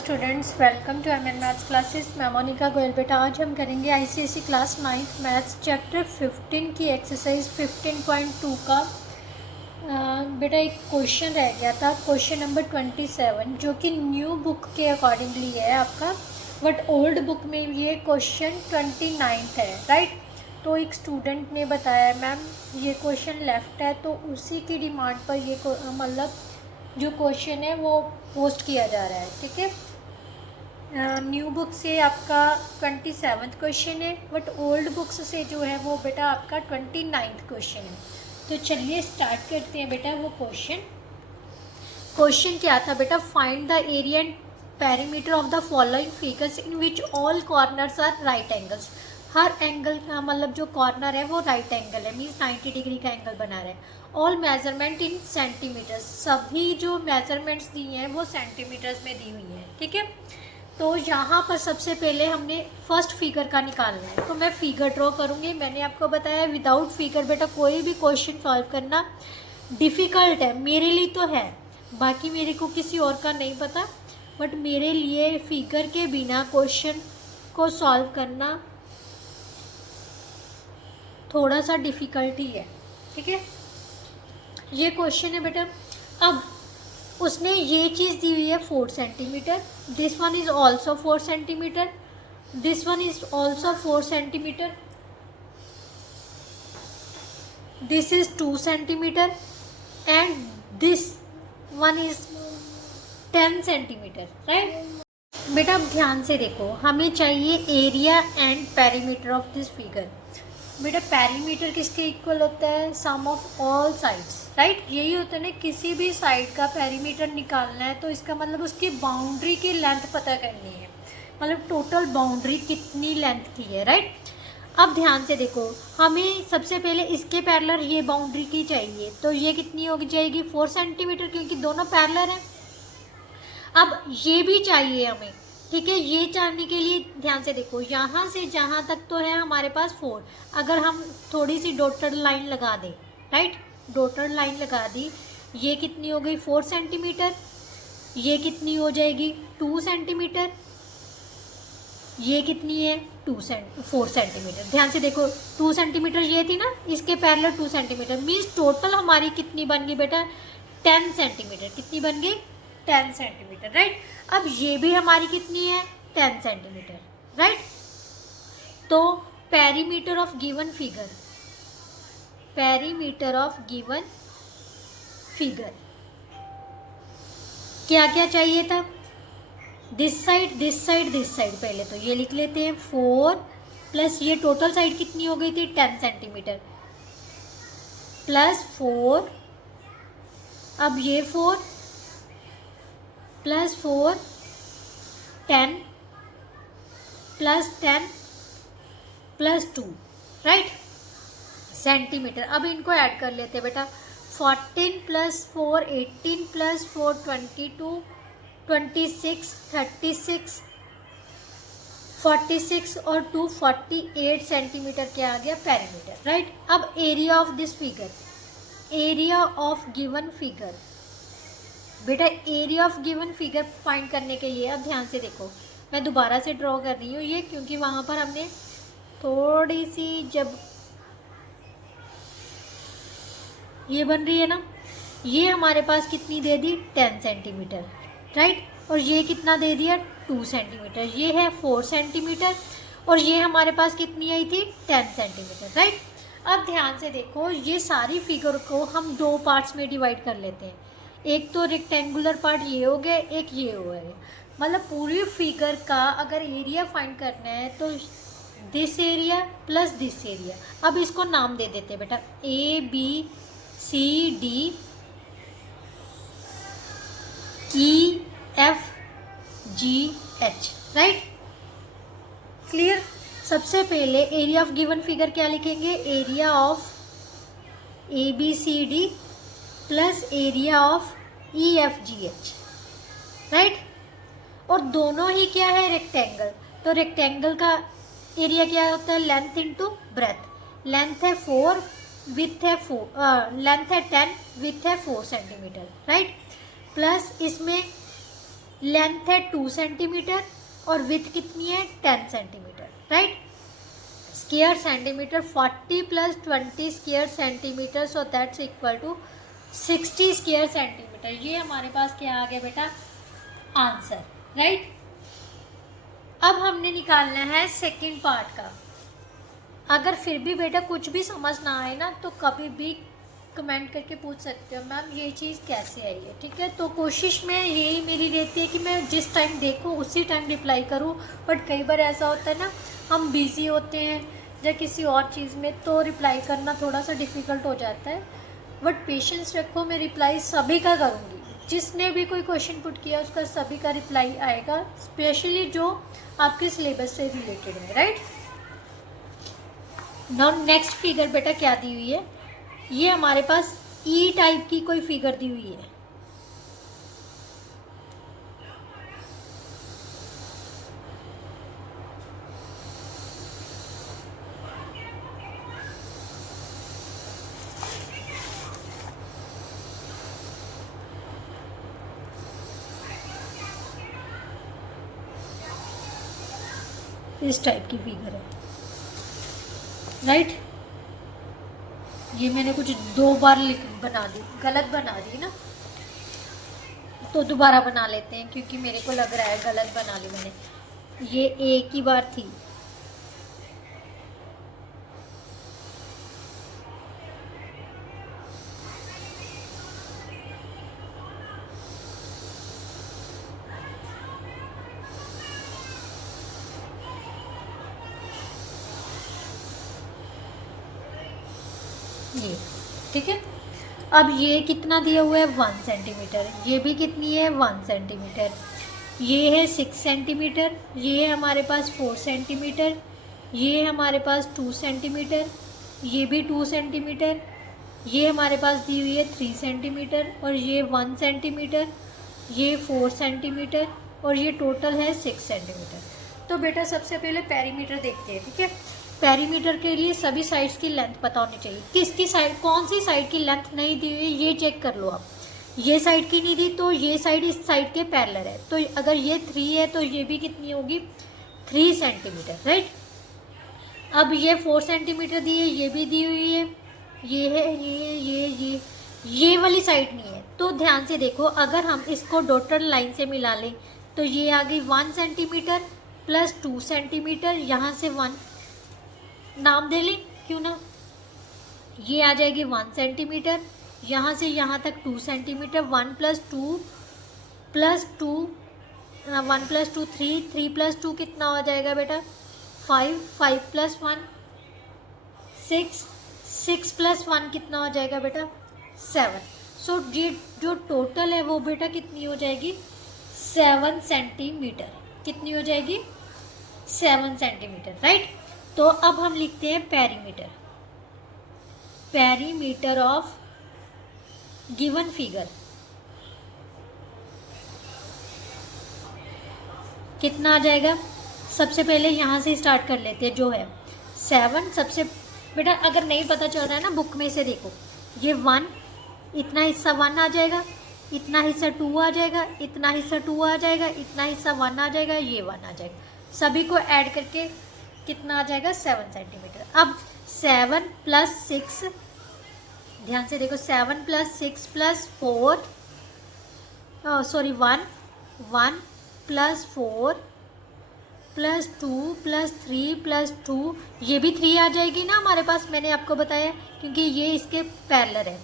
Students, welcome to M N maths classes. मैं मोनिका गोयल। बेटा आज हम करेंगे ICSE class 9th maths chapter 15 की एक्सरसाइज 15.2 का। बेटा एक क्वेश्चन रह गया था, क्वेश्चन नंबर 27, जो कि न्यू बुक के अकॉर्डिंगली है आपका, बट ओल्ड बुक में ये क्वेश्चन 29 है, राइट। तो एक स्टूडेंट ने बताया मैम ये क्वेश्चन लेफ्ट है, तो उसी की डिमांड पर ये मतलब जो क्वेश्चन है वो पोस्ट किया जा रहा है, ठीक है। न्यू बुक से आपका 27th क्वेश्चन है, बट ओल्ड बुक्स से जो है वो बेटा आपका 29th क्वेश्चन है। तो चलिए स्टार्ट करते हैं बेटा। वो क्वेश्चन क्या था बेटा? Find the area and perimeter of the following figures in which all corners are right angles. हर एंगल का मतलब जो कॉर्नर है वो राइट एंगल है, मीन्स 90 डिग्री का एंगल बना रहा है। ऑल मेजरमेंट इन सेंटीमीटर्स, सभी जो मेजरमेंट्स दी हैं वो सेंटीमीटर्स में दी हुई हैं, ठीक है। तो यहाँ पर सबसे पहले हमने फर्स्ट फिगर का निकालना है, तो मैं फिगर ड्रॉ करूँगी। मैंने आपको बताया विदाउट फिगर बेटा कोई भी क्वेश्चन सॉल्व करना डिफ़िकल्ट है, मेरे लिए तो है, बाकी मेरे को किसी और का नहीं पता, बट मेरे लिए फिगर के बिना क्वेश्चन को सॉल्व करना थोड़ा सा डिफ़िकल्ट ही है, ठीक है। ये क्वेश्चन है बेटा। अब उसने ये चीज़ दी हुई है 4 centimetre, this one is also 4 centimetre, this one is also 4 centimetre, this is 2 centimetre and this one is 10 centimetre, right. बेटा अब ध्यान से देखो, हमें चाहिए area and perimeter of this figure. बेटा पेरीमीटर किसके इक्वल होता है? सम ऑफ ऑल साइड्स, राइट। यही होता है ना, किसी भी साइड का पेरीमीटर निकालना है तो इसका मतलब उसकी बाउंड्री की लेंथ पता करनी है, मतलब टोटल बाउंड्री कितनी लेंथ की है, राइट। अब ध्यान से देखो, हमें सबसे पहले इसके पैरेलल ये बाउंड्री की चाहिए, तो ये कितनी हो जाएगी? 4 सेंटीमीटर, क्योंकि दोनों पैरेलल हैं। अब ये भी चाहिए हमें, ठीक है। ये जानने के लिए ध्यान से देखो, यहाँ से जहाँ तक तो है हमारे पास 4, अगर हम थोड़ी सी डॉटेड लाइन लगा दें, राइट, डॉटेड लाइन लगा दी, ये कितनी हो गई? 4 सेंटीमीटर, ये कितनी हो जाएगी? 2 सेंटीमीटर, ये कितनी है? 4 सेंटीमीटर। ध्यान से देखो, 2 सेंटीमीटर ये थी ना, इसके पैरेलल 2 सेंटीमीटर, मीन्स टोटल हमारी कितनी बन गई बेटा? 10 सेंटीमीटर। कितनी बन गई? 10 सेंटीमीटर, राइट। अब ये भी हमारी कितनी है? 10 सेंटीमीटर, राइट। तो perimeter of given figure, perimeter of given figure क्या क्या चाहिए था? This side, this side, this side. पहले तो ये लिख लेते हैं, 4 प्लस ये टोटल साइड कितनी हो गई थी? 10 सेंटीमीटर प्लस 4, अब ये 4 plus 4, 10 plus 10 plus 2, right, centimetre. अब इनको ऐड कर लेते हैं बेटा। 14 प्लस 4 18 प्लस 4 22 26 36 46 और 2 48 सेंटीमीटर क्या आ गया? Perimeter, right. अब area of this figure, area of given figure बेटा, area of given figure find करने के लिए अब ध्यान से देखो, मैं दोबारा से ड्रॉ कर रही हूँ ये, क्योंकि वहाँ पर हमने थोड़ी सी, जब ये बन रही है ना, ये हमारे पास कितनी दे दी? 10 सेंटीमीटर, राइट। और ये कितना दे दिया? 2 सेंटीमीटर। ये है 4 सेंटीमीटर और ये हमारे पास कितनी आई थी? 10 सेंटीमीटर, राइट। अब ध्यान से देखो, ये सारी फिगर को हम 2 पार्ट्स में डिवाइड कर लेते हैं। एक तो रेक्टेंगुलर पार्ट ये हो गया, एक ये हो गया, मतलब पूरी फिगर का अगर एरिया फाइंड करना है तो this area plus this area. अब इसको नाम दे देते हैं बेटा, ABCD EFGH, राइट, क्लियर। सबसे पहले एरिया ऑफ गिवन फिगर क्या लिखेंगे? Area of ABCD plus area of EFGH, right. और दोनों ही क्या है? रेक्टेंगल, तो रेक्टेंगल का एरिया क्या होता है? Length into breadth. लेंथ है 4, विथ है 4, लेंथ है 10, विथ है 4 सेंटीमीटर, राइट। प्लस इसमें लेंथ है 2 सेंटीमीटर और विथ कितनी है 10 centimetre, right. Square centimetre 40 plus 20 square centimetre, so that's equal to 60 square centimetre. ये हमारे पास क्या आ गया बेटा, आंसर, राइट। अब हमने निकालना है सेकंड पार्ट का। अगर फिर भी बेटा कुछ भी समझ ना आए ना तो कभी भी कमेंट करके पूछ सकते हो, मैम ये चीज़ कैसे आई है, ठीक है। तो कोशिश में यही मेरी रहती है कि मैं जिस टाइम देखूँ उसी टाइम रिप्लाई करूँ, बट कई बार ऐसा होता है ना हम बिज़ी होते हैं या किसी और चीज़ में, तो रिप्लाई करना थोड़ा सा डिफ़िकल्ट हो जाता है। बट पेशेंस रखो, मैं रिप्लाई सभी का करूँगी, जिसने भी कोई क्वेश्चन पुट किया उसका सभी का रिप्लाई आएगा, स्पेशली जो आपके सिलेबस से रिलेटेड है, राइट। नाउ नेक्स्ट फिगर बेटा क्या दी हुई है, ये हमारे पास ई टाइप की कोई फिगर दी हुई है। इस टाइप की फिगर है, राइट। ये मैंने कुछ 2 बार बना दी, गलत बना दी ना, तो दोबारा बना लेते हैं क्योंकि मेरे को लग रहा है गलत बना ली मैंने। ये एक ही बार थी, ये, ठीक है। अब ये कितना दिया हुआ है 1 सेंटीमीटर, ये भी कितनी है 1 सेंटीमीटर, ये है 6 सेंटीमीटर, ये है हमारे पास 4 सेंटीमीटर, ये है हमारे पास 2 सेंटीमीटर, ये भी 2 सेंटीमीटर, ये हमारे पास दी हुई है 3 सेंटीमीटर और ये 1 सेंटीमीटर, ये 4 सेंटीमीटर और ये टोटल है 6 सेंटीमीटर। तो बेटा सबसे पहले पेरीमीटर देखते हैं, ठीक है। पेरीमीटर के लिए सभी साइड्स की लेंथ पता होनी चाहिए, किसकी साइड, कौन सी साइड की लेंथ नहीं दी हुई ये चेक कर लो आप। ये साइड की नहीं दी तो ये साइड इस साइड के पैरेलल है, तो अगर ये 3 है तो ये भी कितनी होगी 3 सेंटीमीटर, राइट। अब ये 4 सेंटीमीटर दी है, ये भी दी हुई है, ये है, ये वाली साइड नहीं है। तो ध्यान से देखो, अगर हम इसको डॉटेड लाइन से मिला लें तो ये आ गई 1 सेंटीमीटर प्लस 2 सेंटीमीटर, यहाँ से 1 नाम दे लें क्यों ना, ये आ जाएगी 1 सेंटीमीटर, यहाँ से यहाँ तक 2 centimetre, 1 plus 2 plus 2 1 plus 2 3, 3 plus 2 कितना हो जाएगा बेटा 5, 5 प्लस 1 6, 6 प्लस 1 कितना हो जाएगा बेटा 7। सो ये जो टोटल है वो बेटा कितनी हो जाएगी 7 सेंटीमीटर, कितनी हो जाएगी 7 सेंटीमीटर, राइट। तो अब हम लिखते हैं perimeter, perimeter of given figure कितना आ जाएगा। सबसे पहले यहाँ से स्टार्ट कर लेते हैं, जो है 7। सबसे बेटा अगर नहीं पता चल रहा है ना बुक में से देखो, ये 1, इतना हिस्सा 1 आ जाएगा, इतना हिस्सा 2 आ जाएगा, इतना हिस्सा 2 आ जाएगा, इतना हिस्सा 1 आ जाएगा, ये 1 आ जाएगा, सभी को ऐड करके कितना आ जाएगा 7 सेंटीमीटर। अब 7 प्लस 6, ध्यान से देखो 7 plus 6 plus 4 sorry 1 plus 4 plus 2 plus 3 plus 2, ये भी 3 आ जाएगी ना हमारे पास, मैंने आपको बताया क्योंकि ये इसके पैरेलल है,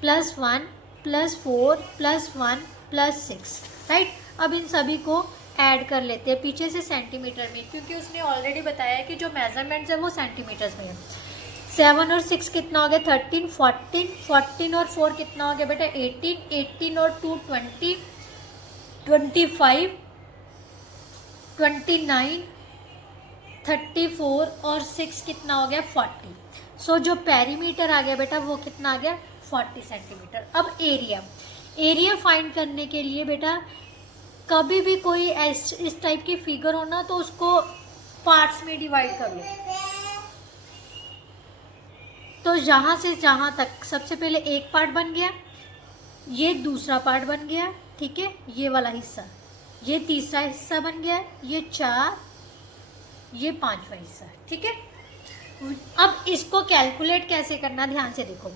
plus 1 plus 4 plus 1 plus 6, right. अब इन सभी को ऐड कर लेते हैं पीछे से सेंटीमीटर में, क्योंकि उसने ऑलरेडी बताया कि जो मेजरमेंट्स है वो सेंटीमीटर्स में है। 7 और 6 कितना हो गया 13, 14, 14 और 4 कितना हो गया बेटा 18, 18 और 2 20, 25, 29, 34 और 6 कितना हो गया 40। सो जो पेरीमीटर आ गया बेटा वो कितना आ गया 40 सेंटीमीटर। अब एरिया फाइंड करने के लिए बेटा कभी भी कोई इस टाइप की फिगर हो ना तो उसको पार्ट्स में डिवाइड कर लो। तो यहाँ से जहाँ तक सबसे पहले एक पार्ट बन गया, ये दूसरा पार्ट बन गया, ठीक है, ये वाला हिस्सा, ये तीसरा हिस्सा बन गया, ये 4, ये 5वां हिस्सा, ठीक है। अब इसको कैलकुलेट कैसे करना, ध्यान से देखो।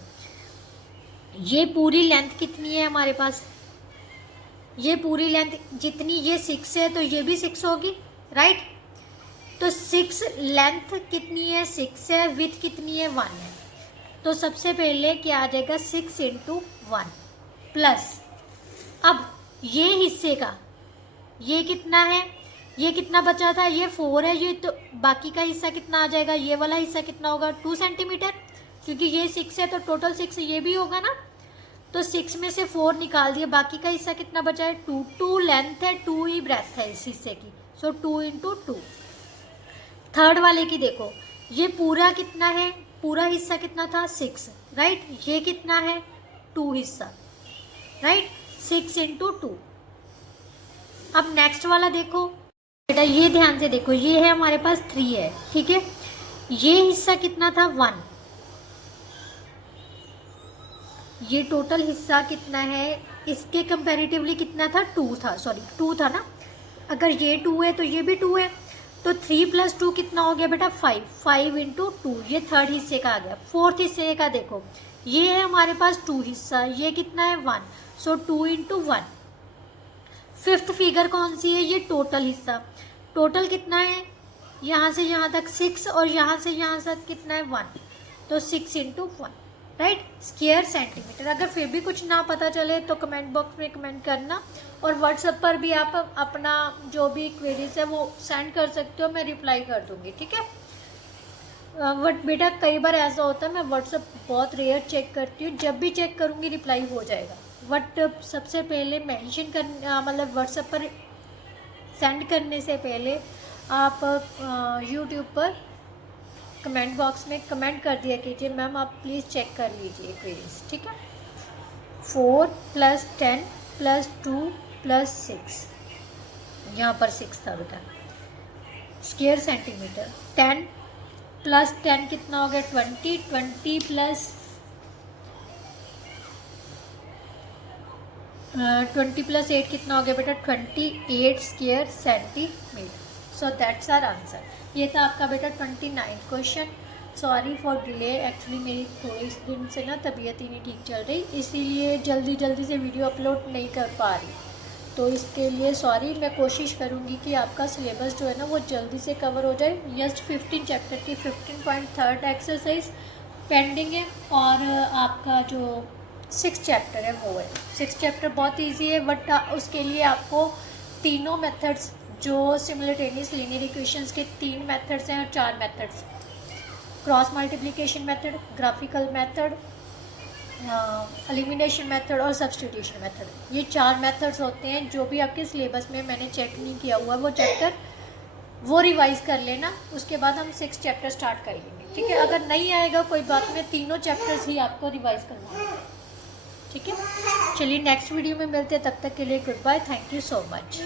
ये पूरी लेंथ कितनी है हमारे पास, ये पूरी लेंथ जितनी, ये 6 है तो ये भी 6 होगी, राइट। तो 6 लेंथ कितनी है, 6 है, विथ कितनी है, 1 है। तो सबसे पहले क्या आ जाएगा, 6 × 1 प्लस, अब ये हिस्से का ये कितना है, ये कितना बचा था, ये 4 है, ये तो बाकी का हिस्सा कितना आ जाएगा, ये वाला हिस्सा कितना होगा, 2 सेंटीमीटर, क्योंकि ये 6 है तो टोटल 6 ये भी होगा ना। तो 6 में से 4 निकाल दिया, बाकी का हिस्सा कितना बचा है, 2। 2 लेंथ है, 2 ही ब्रेथ है इस हिस्से की, सो 2 × 2। थर्ड वाले की देखो, ये पूरा कितना है, पूरा हिस्सा कितना था, 6, राइट। ये कितना है, 2 हिस्सा, राइट, 6 × 2। अब नेक्स्ट वाला देखो बेटा, ये ध्यान से देखो, ये है हमारे पास 3 है, ठीक है। ये हिस्सा कितना था, 1, ये टोटल हिस्सा कितना है, इसके कंपैरेटिवली कितना था, 2 था, सॉरी 2 था ना। अगर ये 2 है तो ये भी 2 है, तो 3 + 2 कितना हो गया बेटा, 5। 5 × 2, ये थर्ड हिस्से का आ गया। फोर्थ हिस्से का देखो, ये है हमारे पास 2 हिस्सा, ये कितना है, 1, सो 2 × 1। फिफ्थ फिगर कौन सी है, ये टोटल हिस्सा, टोटल कितना है, यहाँ से यहाँ तक 6 और यहाँ से यहाँ तक कितना है, 1, तो 6 × 1, राइट, स्क्वायर सेंटीमीटर। अगर फिर भी कुछ ना पता चले तो कमेंट बॉक्स में कमेंट करना, और व्हाट्सएप पर भी आप अपना जो भी क्वेरीज है वो सेंड कर सकते हो, मैं रिप्लाई कर दूँगी, ठीक है। बट बेटा कई बार ऐसा होता है, मैं व्हाट्सएप बहुत रेयर चेक करती हूँ, जब भी चेक करूँगी रिप्लाई हो जाएगा। बट सबसे पहले मेंशन कर, मतलब व्हाट्सएप पर सेंड करने से पहले आप यूट्यूब पर कमेंट बॉक्स में कमेंट कर दिया कीजिए, मैम आप प्लीज़ चेक कर लीजिए क्वेरीज, ठीक है। 4 + 10 + 2 + 6, यहाँ पर 6 था बेटा, स्क्वायर सेंटीमीटर। 10 + 10 कितना हो गया, 20, 20 + 20 + 8 कितना हो गया बेटा, 28 square centimetre. So that's our answer. ये था आपका बेटा 29 question. Sorry for delay, actually मेरी थोड़े दिन से ना तबीयत ही नहीं ठीक चल रही, इसीलिए जल्दी से वीडियो अपलोड नहीं कर पा रही, तो इसके लिए सॉरी। मैं कोशिश करूँगी कि आपका सिलेबस जो है ना वो जल्दी से कवर हो जाए। जस्ट 15 चैप्टर की 15.3 एक्सरसाइज पेंडिंग है, और आपका जो 6 चैप्टर है वो है। 6 चैप्टर बहुत इजी है, बट उसके लिए आपको तीनों मेथड्स, जो सिमुलेटेनियस लीनियर इक्वेशंस के 3 मेथड्स हैं और 4 methods, cross multiplication method, graphical method, elimination method और सब्स्टिट्यूशन मेथड, ये 4 मेथड्स होते हैं। जो भी आपके सिलेबस में मैंने चेक नहीं किया हुआ वो चैप्टर वो रिवाइज़ कर लेना, उसके बाद हम 6 चैप्टर स्टार्ट कर लेंगे, ठीक है। अगर नहीं आएगा कोई बात नहीं, तीनों चैप्टर्स ही आपको रिवाइज़ करवाएंगे, ठीक है। चलिए नेक्स्ट वीडियो में मिलते हैं, तब तक के लिए goodbye, thank you so much.